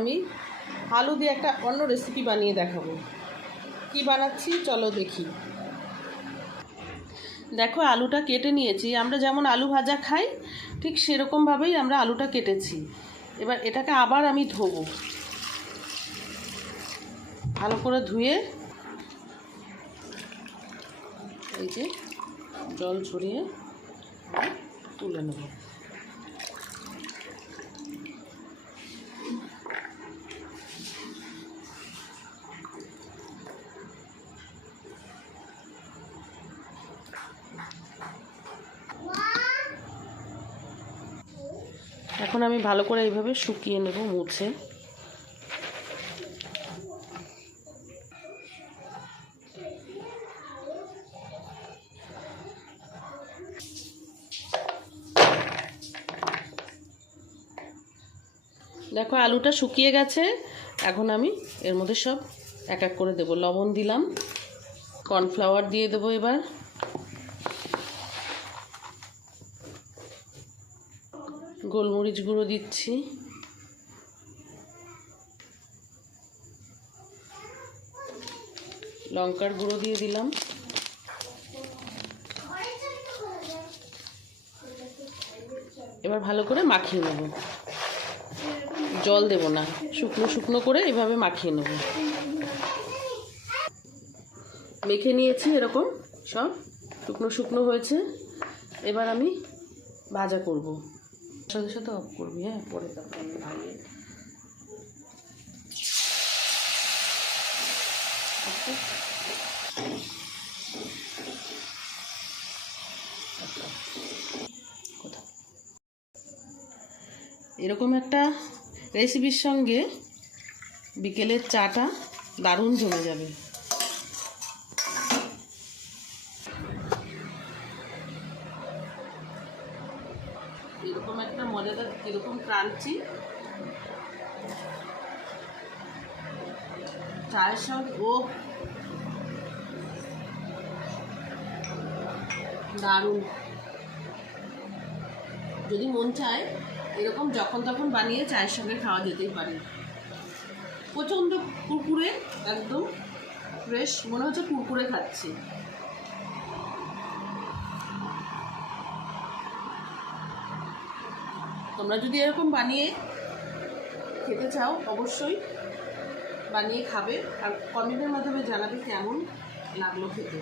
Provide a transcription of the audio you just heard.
আমি আলু দিয়ে একটা অন্য রেসিপি বানিয়ে দেখাবো। কি বানাচ্ছি চলো দেখি। দেখো আলুটা কেটে নিয়েছি, আমরা যেমন আলু ভাজা খাই ঠিক সেরকমভাবেই আমরা আলুটা কেটেছি। এবার এটাকে আবার আমি ধোবো, ভালো করে ধুয়ে এই যে জল ছড়িয়ে তুলে নেব। এখন আমি ভালো করে এইভাবে শুকিয়ে নেব মুছে। দেখো আলুটা শুকিয়ে গেছে, এখন আমি এর মধ্যে সব এক এক করে দেবো। লবণ দিলাম, কর্নফ্লাওয়ার দিয়ে দেবো, এবার গোলমরিচ গুঁড়ো দিচ্ছি, লঙ্কার গুঁড়ো দিয়ে দিলাম, এবার ভালো করে মাখিয়ে নেব। জল দেব না, শুকনো শুকনো করে এভাবে মাখিয়ে নেব। মেখে নিয়েছি, এরকম সব শুকনো শুকনো হয়েছে। এবার আমি ভাজা করব। সাথে সাথে অফ করবি, হ্যাঁ পরে তারপর আমি ভাজিয়ে। এরকম একটা রেসিপির সঙ্গে বিকেলের চাটা দারুণ জমে যাবে। এরকম একটা মজাদার, এরকম ক্রাঞ্চি চায়ের সঙ্গে ও দারুণ। যদি মন চায় এরকম যখন তখন বানিয়ে চায়ের সঙ্গে খাওয়া যেতেই পারে। প্রচণ্ড কুরকুরে, একদম ফ্রেশ, মনে হচ্ছে কুরকুরে খাচ্ছি। তোমরা যদি এরকম বানিয়ে খেতে চাও অবশ্যই বানিয়ে খাবে, আর কমেন্টের মাধ্যমে জানাবে কেমন লাগলো খেতে।